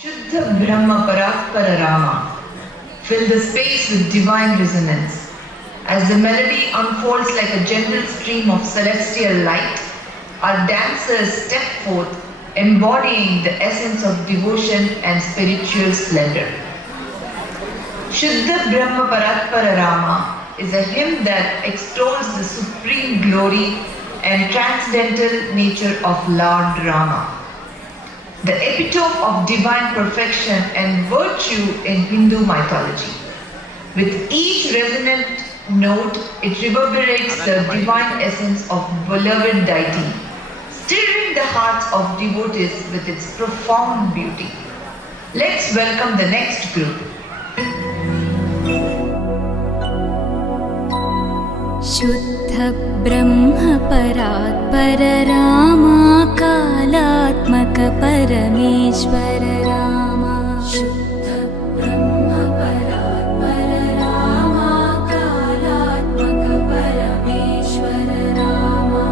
Shuddha Brahma Paraspara Rama. Fill the space with divine resonance. As the melody unfolds like a gentle stream of celestial light, our dancers step forth, embodying the essence of devotion and spiritual splendor. Shuddha Brahma Paraspara Rama is a hymn that extols the supreme glory and transcendental nature of Lord Rama, the epitome of divine perfection and virtue in Hindu mythology. With each resonant note, it reverberates the divine essence of beloved deity, stirring the hearts of devotees with its profound beauty. Let's welcome the next group. शुद्ध ब्रह्म परात्पर रामा कालात्मक परमेश्वर रामा शुद्ध ब्रह्म परात्पर रामा कालात्मक परमेश्वर रामा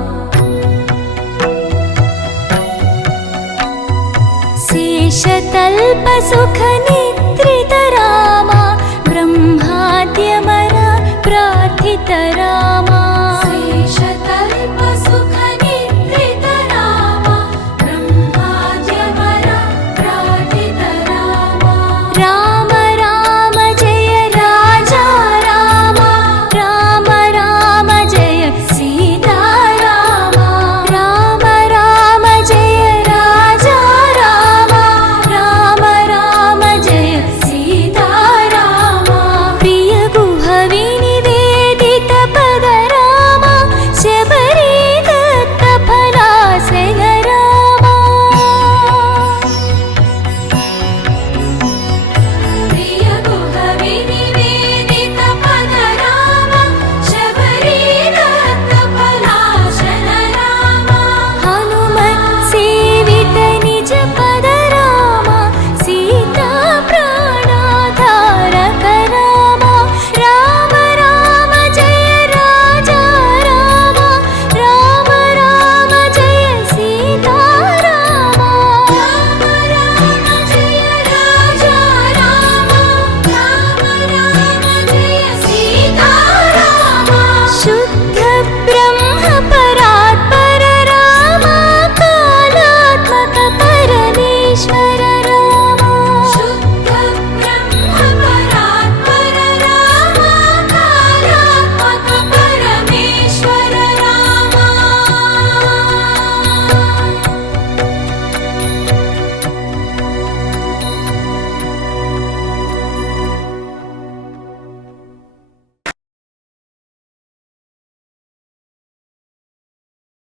शेषतल्प सुख निद्रित रामा ब्रह्माद्यमरा प्रार्थित रामा